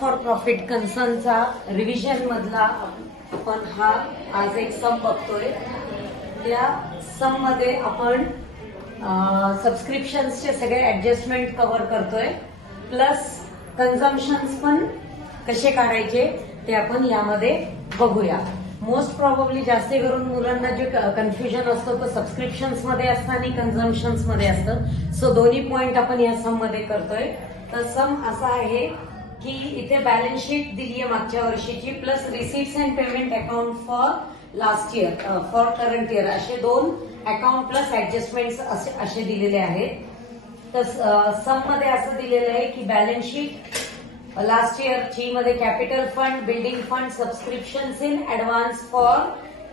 For profit कन्सर्नचा revision मधला आपण हा आज एक सम बघतोय. त्या सम मध्ये आपण सबस्क्रिप्शन्सचे सगळे ऍडजस्टमेंट कव्हर करतोय, प्लस कन्झम्पशन्स पण कसे काढायचे ते आपण यामध्ये बघूया. मोस्ट प्रॉब्ली जास्त करून मुलांना जे कन्फ्युजन असतं तो सबस्क्रिप्शन्स मध्ये असतं आणि कन्झम्पशन्स मध्ये असतं. सो दोन्ही पॉइंट आपण या सम मध्ये करतोय. तर सम असा आहे की इथे बॅलन्स शीट दिली आहे मागच्या वर्षीची, plus receipts and payment account for last year for current year, असे दोन अकाउंट प्लस ऍडजस्टमेंट्स असे दिलेले आहेत. तर सम मध्ये असं दिलेलं आहे की बॅलन्स शीट लास्ट इयरची मध्ये capital fund, building fund, subscriptions in advance for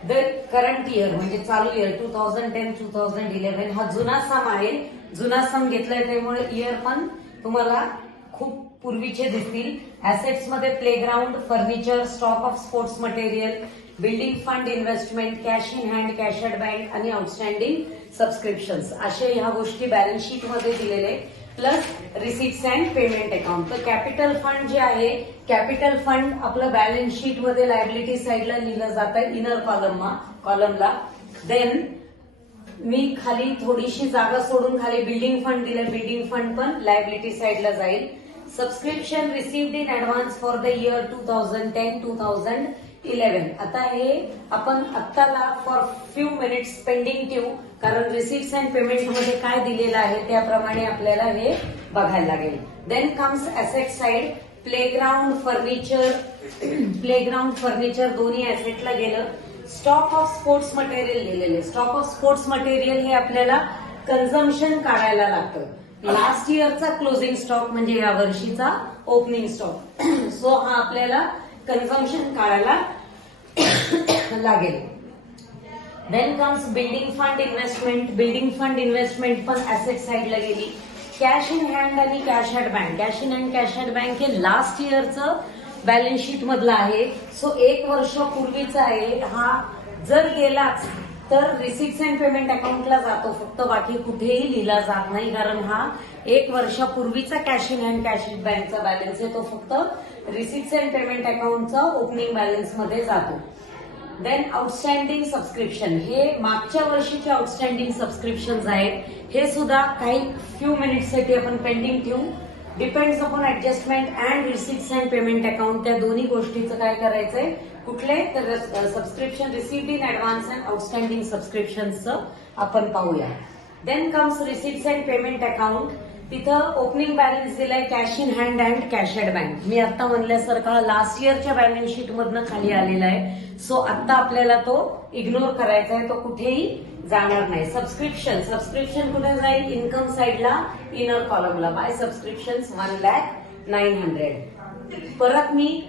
the current year म्हणजे चालू इयर 2010-2011. हा जुना सम आहे. जुना सम घेतलाय त्यामुळे इयर पण तुम्हाला खूप पूर्वीचे दिसतील. ऍसेट्स मध्ये playground, furniture, stock of sports material, building fund, investment, cash in hand, cash at bank आणि आउटस्टँडिंग सबस्क्रिप्शन्स असे ह्या गोष्टी बॅलन्स शीट मध्ये दिलेले, plus receipts and payment account. तर कॅपिटल फंड जे आहे, कॅपिटल फंड आपलं बॅलन्स शीट मध्ये लायबिलिटी साईडला लिहिलं जातं इनर कॉलमला. देन मी खाली थोडीशी जागा सोडून खाली बिल्डिंग फंड दिलं, बिल्डिंग फंड पण लायबिलिटी साईडला जाईल. Subscription received in advance for the year 2010-2011. आता हे आपण आत्ताला फॉर फ्यू मिनिट्स पेंडिंग ठेवू, कारण रिसीट्स अँड पेमेंट मध्ये काय दिलेलं आहे त्याप्रमाणे आपल्याला हे बघायला लागेल. Then comes asset side, playground, furniture दोन्ही ऍसेटला गेलं. स्टॉक ऑफ स्पोर्ट्स मटेरियल दिलेले. स्टॉक ऑफ स्पोर्ट्स मटेरियल हे आपल्याला कन्झम्पशन काढायला लागतं. लास्ट इयरचा क्लोजिंग स्टॉक म्हणजे या वर्षीचा ओपनिंग स्टॉक. सो हा आपल्याला कन्झम्पशन काढायला लागेल. Then comes building fund investment. Building fund investment पण ऍसेट साइडला गेली. कॅश इन हँड आणि cash at bank. Cash in hand, cash at bank हे लास्ट इयरचं बॅलन्स शीट मधलं आहे. सो एक वर्ष पूर्वीचा आहे. हा जर गेलाच तर रिसीट्स अँड पेमेंट अकाउंटला जातो फक्त, बाकी कुठेही लिहिला जात नाही, कारण हा एक वर्षापूर्वीचा cash in hand, cash in बँकचा बॅलन्स आहे. तो फक्त रिसीट्स अँड पेमेंट अकाउंटचा ओपनिंग बॅलन्स मध्ये जातो. देन आउटस्टँडिंग सबस्क्रिप्शन, हे मागच्या वर्षीचे आउटस्टँडिंग सबस्क्रिप्शन्स आहेत. हे सुद्धा काही फ्यू मिनिट्ससाठी आपण पेंडिंग ठेवू. Depends upon adjustment and receipts and payment account, त्या दोन्ही गोष्टीचं काय करायचंय, कुठले तर subscription received in advance and outstanding सबस्क्रिप्शनचं आपण पाहूया. Then comes receipts and payment account. तिथं ओपनिंग बॅलन्स दिलाय cash in hand and cash at bank. मी आता म्हणल्यासारखा लास्ट इयरच्या बॅलन्स शीट मधनं खाली आलेला आहे. सो आता आपल्याला तो इग्नोर करायचा आहे, तो कुठेही जाणार नाही. सबस्क्रिप्शन कुठे जाईल, इन्कम साईडला इनर कॉलमला. Bye subscription 1,09,000. परत मी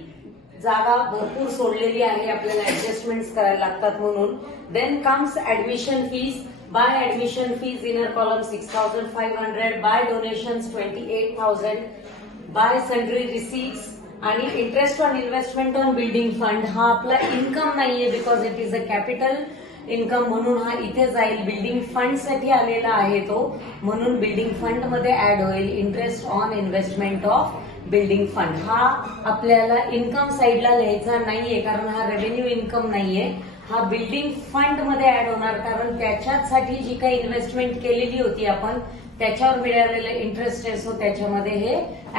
जागा भरपूर सोडलेली आहे, आपल्याला ऍडजस्टमेंट करायला लागतात म्हणून. Then comes admission fees. By admission fees inner column 6,500. By donations 28,000. By sundry receipts आणि interest on investment on building fund. हा आपला इन्कम नाहीये because it is a capital income, म्हणून हा इथे जाईल. बिल्डिंग फंड साठी आलेला आहे तो, म्हणून बिल्डिंग फंड मध्ये ऍड होईल. Interest on investment of building fund हा आपल्याला इन्कम साईडला लिहायचा नाहीये, कारण हा रेव्हेन्यू इन्कम नाहीये. हा बिल्डिंग फंड मध्ये ऍड होणार, कारण त्याच्यासाठी जी काही इन्व्हेस्टमेंट केलेली होती आपण, त्याच्यावर मिळालेलं इंटरेस्ट आहे, सो त्याच्यामध्ये हे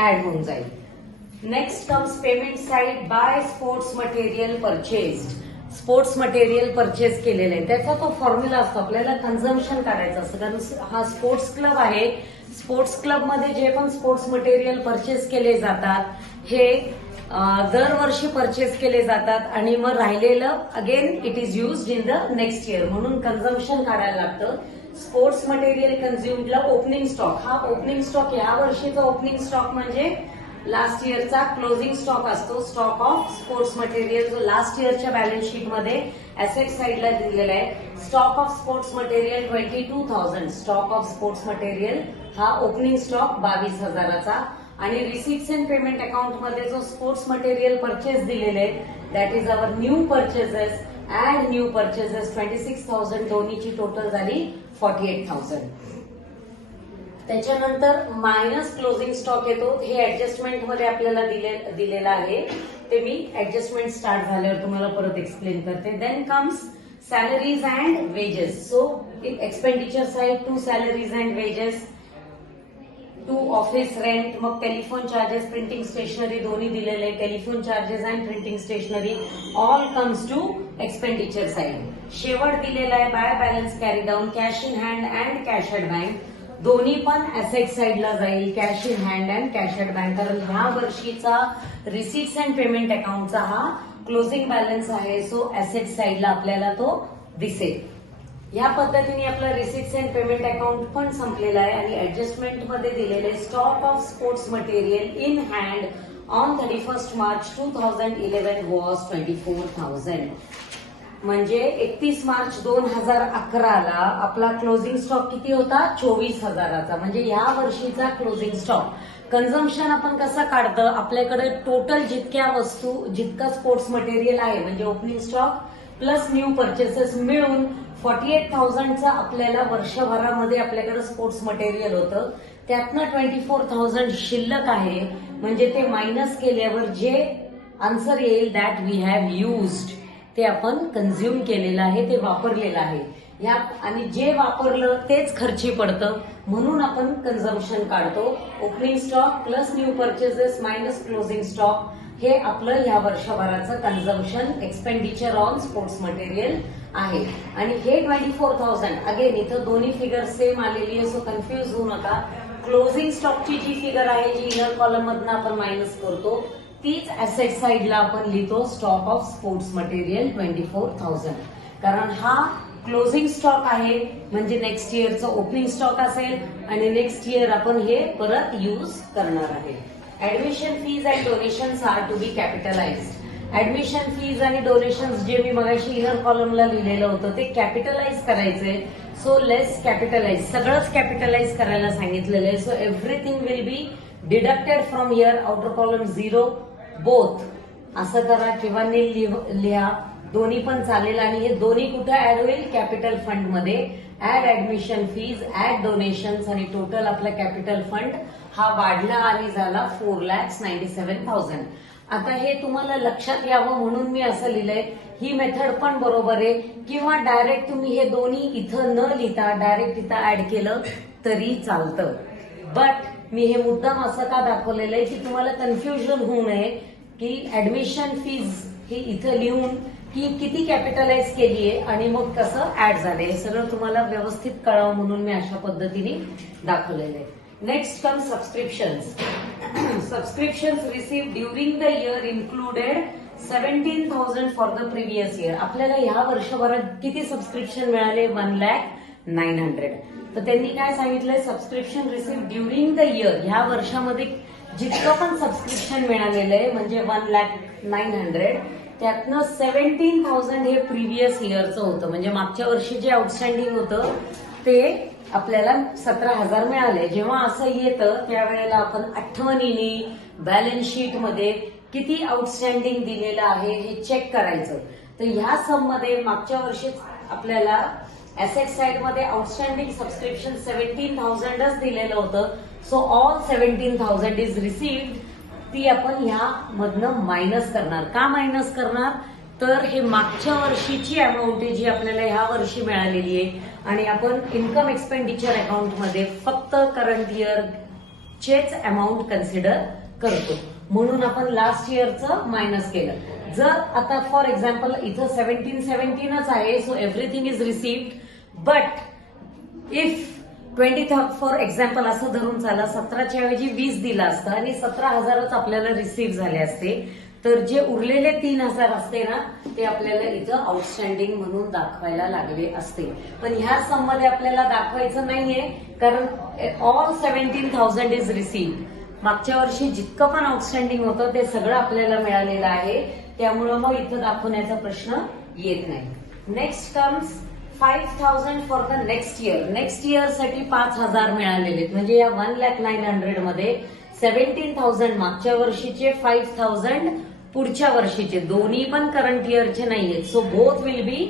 ऍड होऊन जाईल. Next comes payment side. By sports material purchased. Sports material purchase केलेलं आहे, त्याचा तो फॉर्म्युला असतो. आपल्याला कन्झम्पशन करायचं असतं, कारण हा स्पोर्ट्स क्लब आहे. स्पोर्ट्स क्लब मध्ये जे पण स्पोर्ट्स मटेरियल परचेस केले जातात हे दरवर्षी परचेस केले जातात आणि मग राहिलेलं again it is used in the next year, म्हणून कन्झम्पशन काढायला लागतं. स्पोर्ट्स मटेरियल कन्झ्युम्डला ओपनिंग स्टॉक. हा ओपनिंग स्टॉक या वर्षीचा ओपनिंग स्टॉक म्हणजे लास्ट इयरचा क्लोजिंग स्टॉक असतो. स्टॉक ऑफ स्पोर्ट्स मटेरियल जो लास्ट इयरच्या बॅलन्स शीट मध्ये ऍसेट साईडला दिलेला आहे. Stock of sports material 22,000. Stock of sports material हा ओपनिंग स्टॉक 22,000चा. आणि रिसीट्स अँड पेमेंट अकाउंट मध्ये जो स्पोर्ट्स मटेरियल परचेस दिलेले आहेत that is our new purchases and new purchases 26,000. दोन्हीची टोटल झाली 48,000. त्याच्यानंतर मायनस क्लोजिंग स्टॉक येतो. हे ऍडजस्टमेंट मध्ये आपल्याला दिलेलं आहे. ते मी ऍडजस्टमेंट स्टार्ट झाल्यावर तुम्हाला परत एक्सप्लेन करते. Then comes salaries and wages. So expenditure side to salaries and wages, to office rent, मग टेलिफोन चार्जेस, प्रिंटिंग स्टेशनरी दोन्ही दिलेले. Telephone charges and printing stationery all comes to expenditure side. शेवट दिलेला आहे by balance carry down, cash in hand and cash at bank. दोन्ही पण asset साइडला जाईल, cash in hand and cash at bank. कारण ह्या वर्षीचा रिसीट्स अँड पेमेंट अकाउंटचा हा क्लोजिंग बॅलन्स आहे. सो ऍसेट साइडला आपल्याला तो दिसेल. या पद्धतीने आपलं रिसीट्स अँड पेमेंट अकाउंट पण संपलेलं आहे. आणि ऍडजस्टमेंट मध्ये दिलेले stock of sports material in hand on 31 March 2011 was 24,000. म्हणजे 31 मार्च 2011ला आपला क्लोजिंग स्टॉक किती होता? 24,000चा. म्हणजे या वर्षीचा क्लोजिंग स्टॉक. कन्झम्पशन आपण कसं काढतं? आपल्याकडे टोटल जितक्या वस्तू, जितका स्पोर्ट्स मटेरियल आहे म्हणजे opening stock plus new purchases मिळून 48,000चा आपल्याला वर्षभरामध्ये आपल्याकडे स्पोर्ट्स मटेरियल होतं. त्यातनं 24,000 शिल्लक आहे. म्हणजे ते मायनस केल्यावर जे आन्सर येईल दॅट वी हॅव युज्ड, ते आपण कन्झ्युम केलेलं आहे, ते वापरलेलं आहे. या आणि जे वापरलं तेच खर्ची पडतं, म्हणून आपण कन्झम्पशन काढतो. Opening stock plus new purchases minus closing stock हे आपलं ह्या वर्षभराचं consumption expenditure on sports material आहे. आणि हे 24,000 अगेन इथं दोन्ही फिगर सेम आलेली आहे. सो कन्फ्युज होऊ नका. क्लोजिंग स्टॉकची जी फिगर आहे, जी इनर कॉलम मधनं आपण मायनस करतो, तीच ऍसेट साइडला आपण लिहितो स्टॉक ऑफ स्पोर्ट्स मटेरियल 24,000. कारण हा क्लोजिंग स्टॉक आहे, म्हणजे नेक्स्ट इयरचं ओपनिंग स्टॉक असेल आणि नेक्स्ट इयर आपण हे परत यूज करणार आहे. Admission fees and donations are to be capitalised. Admission fees आणि डोनेशन्स जे मी मगाशी इनर कॉलमला लिहिलेलं होतं ते कॅपिटलाइज करायचंय. सो लेस कॅपिटलाइज, सगळंच कॅपिटलाइज करायला सांगितलेलं आहे. So everything will be deducted from here. Outer column 0 both असं करा किंवा लिहा, दोन्ही पण चालेल. आणि हे दोन्ही कुठे ऍड होईल? कॅपिटल फंड मध्ये. Add admission fees, add donations आणि टोटल आपला कॅपिटल फंड हा वाढला आणि झाला 4,97,000. आता हे तुम्हाला लक्षात यावं म्हणून मी असं लिहिलंय. ही मेथड पण बरोबर आहे, किंवा डायरेक्ट तुम्ही हे दोन्ही इथं न लिहिता डायरेक्ट इथं ऍड केलं तरी चालतं. बट मी हे मुद्दाम असं का दाखवलेलं आहे की तुम्हाला कन्फ्युजन होऊ नये की ऍडमिशन फीज हे इथं लिहून की किती कॅपिटलाइज केली आहे आणि मग कसं ऍड झालंय, हे सगळं तुम्हाला व्यवस्थित कळावं म्हणून मी अशा पद्धतीने दाखवलेलं आहे. Next come subscriptions. Subscriptions receive during the year included 17,000 for the previous year. आपल्याला ह्या वर्षभरात किती सबस्क्रिप्शन मिळाले? 1,09,000. तर त्यांनी काय सांगितलंय? Subscription receive during the year, ह्या वर्षामध्ये जितकं पण सबस्क्रिप्शन मिळालेलं आहे म्हणजे 1,09,000, त्यातनं 17,000 हे प्रिव्हियस इयरचं होतं. म्हणजे मागच्या वर्षी जे आउटस्टँडिंग होतं ते आपल्याला 17,000 मिळाले. जेव्हा असं येतं त्यावेळेला आपण आठवणीने बॅलन्स शीट मध्ये किती आउटस्टँडिंग दिलेलं आहे हे चेक करायचं. तर ह्या सम मध्ये मागच्या वर्षी आपल्याला ऍसेट साइड मध्ये आउटस्टँडिंग सबस्क्रिप्शन 17,000च दिलेलं होतं. So all 17,000 is received. ती आपण ह्या मधनं मायनस करणार. का मायनस करणार? तर हे मागच्या वर्षीची अमाऊंट आहे जी आपल्याला ह्या वर्षी मिळालेली आहे आणि आपण इन्कम एक्सपेंडिचर अकाउंट मध्ये फक्त करंट इयर चेच अमाऊंट कन्सिडर करतो, म्हणून आपण लास्ट इयरचं मायनस केलं. जर आता फॉर एक्झाम्पल इथं 17,17च आहे, so everything is received. But if 20 for example असं धरून चाला, 17च्या ऐवजी 20 दिला असतं आणि 17,000च आपल्याला रिसीव्ह झाले असते, तर जे उरलेले 3,000 असते ना ते आपल्याला इथं आउटस्टँडिंग म्हणून दाखवायला लागले असते. पण ह्या सम मध्ये आपल्याला दाखवायचं नाहीये कारण ऑल 17,000 इज रिसीव्ड. मागच्या वर्षी जितकं पण आउटस्टँडिंग होतं ते सगळं आपल्याला मिळालेलं आहे, त्यामुळं मग इथं दाखवण्याचा प्रश्न येत नाही. Next comes 5,000 for the next year. Next year साठी 5,000 मिळालेले आहेत. म्हणजे या 1,09,000 मध्ये 17,000 मागच्या वर्षीचे, 5,000 पुढच्या वर्षीचे. दोन्ही पण करंट इयरचे नाहीयेत. So both will be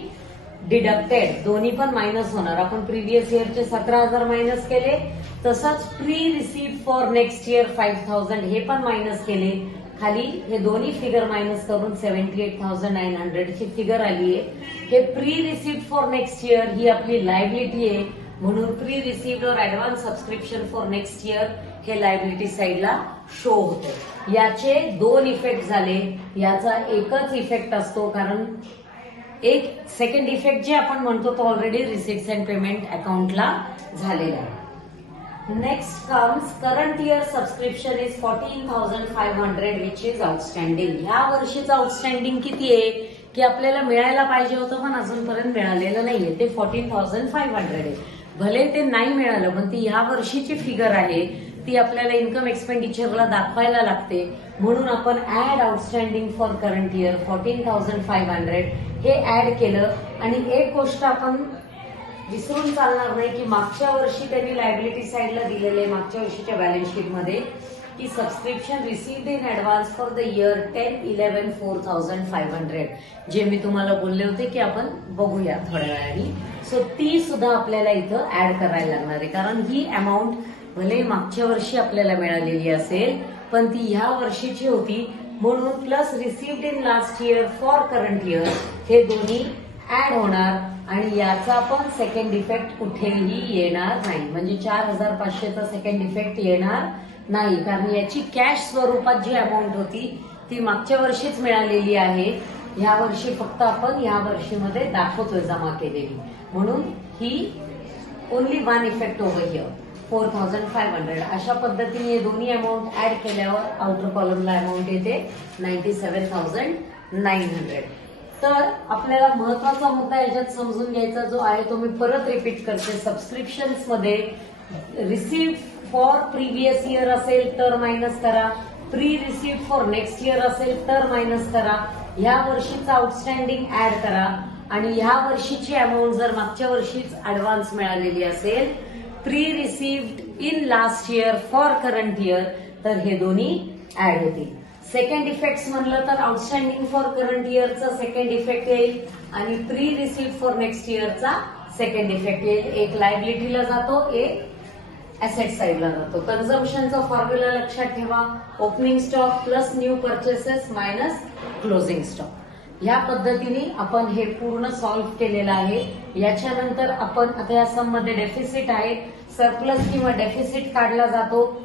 deducted, दोन्ही पण मायनस होणार. आपण प्रिव्हियस इयरचे 17,000 मायनस केले, तसंच pre received for next year 5,000 हे पण मायनस केले. खाली हे दोन्ही फिगर मायनस करून 78,900 ची फिगर आली आहे. हे pre received for next year ही आपली लायबिलिटी आहे, म्हणून प्री रिसीव्ड और advance subscription for next year हे लायबिलिटी साइडला शो होतं. याचे दोन इफेक्ट झाले, याचा एकच इफेक्ट असतो, कारण एक सेकंड इफेक्ट जे आपण म्हणतो तो ऑलरेडी रिसिप्ट्स अँड पेमेंट अकाउंटला झालेला आहे. Next comes current year subscription is 14,500 which is outstanding. ह्या वर्षीचं आउटस्टँडिंग किती आहे की आपल्याला मिळायला पाहिजे होतं पण अजूनपर्यंत मिळालेलं नाहीये, ते 14,500 आहे. भले ते नाही मिळालं पण ती ह्या वर्षीची फिगर आहे, ती आपल्याला इन्कम एक्सपेंडिचरला दाखवायला लागते. म्हणून आपण add outstanding for current year 14,500 हे ऍड केलं. आणि एक गोष्ट आपण विसरून चालणार नाही की मागच्या वर्षी त्यांनी लायबिलिटी साइडला दिलेले, मागच्या वर्षीच्या बॅलन्स शीटमध्ये की subscription received in advance for the year 10-11 4,500, जे मी तुम्हाला बोलले होते की आपण बघूया थोड्या वेळाने. सो ती सुद्धा आपल्याला इथं ऍड करायला लागणार आहे, कारण ही अमाऊंट भले मागच्या वर्षी आपल्याला मिळालेली असेल पण ती ह्या वर्षीची होती. म्हणून plus received in last year for current year हे दोन्ही ऍड होणार आणि याचा पण सेकंड इफेक्ट कुठेही येणार नाही. म्हणजे 4,500चा सेकंड इफेक्ट येणार नाही, कारण याची कॅश स्वरूपात जी अमाऊंट होती ती मागच्या वर्षीच मिळालेली आहे. ह्या वर्षी फक्त आपण ह्या वर्षीमध्ये दाखवतोय जमा केलेली, म्हणून ही only one effect over here 4,500. अशा पद्धतीने हे दोन्ही अमाऊंट ऍड केल्यावर आउटर कॉलमला अमाऊंट येते 97,900. तर आपल्याला महत्वाचा मुद्दा याच्यात समजून घ्यायचा जो आहे तो मी परत रिपीट करते. सबस्क्रिप्शन्स मध्ये रिसीव्ड फॉर प्रिव्हियस इयर असेल तर मायनस करा, pre received for next year असेल तर मायनस करा, ह्या वर्षीचा आउटस्टँडिंग ऍड करा आणि ह्या वर्षीची अमाऊंट जर मागच्या वर्षीच ऍडव्हान्स मिळालेली असेल pre received in last year for current year तर हे दोन्ही ऍड होतील. सेकंड इफेक्ट म्हणलं तर आउटस्टँडिंग फॉर करंट इयरचा सेकंड इफेक्ट येईल आणि प्री रिसीव्ड फॉर नेक्स्ट इयरचा सेकंड इफेक्ट येईल. एक लायबिलिटीला जातो, एक ऍसेट साइडला जातो. कन्झम्पशनचा फॉर्म्युला लक्षात ठेवा, opening stock plus new purchases minus closing stock. ह्या पद्धतीने आपण हे पूर्ण सॉल्व्ह केलेलं आहे. याच्यानंतर आपण आता या सम मध्ये डेफिसिट आहे, सरप्लस किंवा डेफिसिट काढला जातो.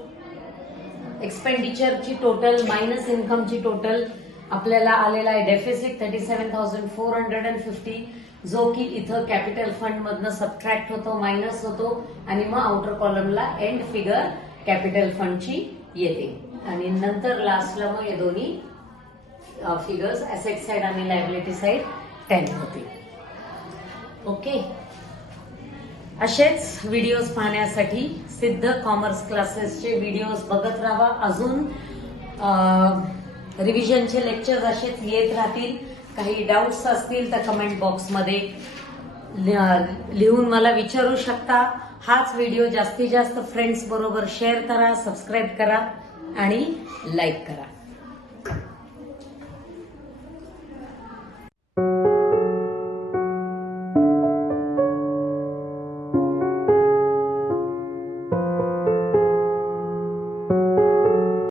एक्सपेंडिचरची टोटल मायनस इन्कमची टोटल आपल्याला आलेला आहे डेफिसिट 37,450, जो की इथं कॅपिटल फंड मधनं सबट्रॅक्ट होतो, मायनस होतो आणि मग आउटर कॉलमला एंड फिगर कॅपिटल फंडची येते. आणि नंतर लास्टला मग हे दोन्ही फिगर्स ऍसेट साइड आणि लायबिलिटी साइड 10 होते. ओके, असेच व्हिडिओज पाहण्यासाठी सिद्ध कॉमर्स क्लासेसचे व्हिडिओज बघत राहा. अजून रिव्हिजनचे लेक्चर्स असेच येत राहतील. काही डाऊट्स असतील तर कमेंट बॉक्समध्ये लिहून मला विचारू शकता. हाच व्हिडिओ जास्तीत जास्त फ्रेंड्स बरोबर शेअर करा, सबस्क्राईब करा आणि लाईक करा.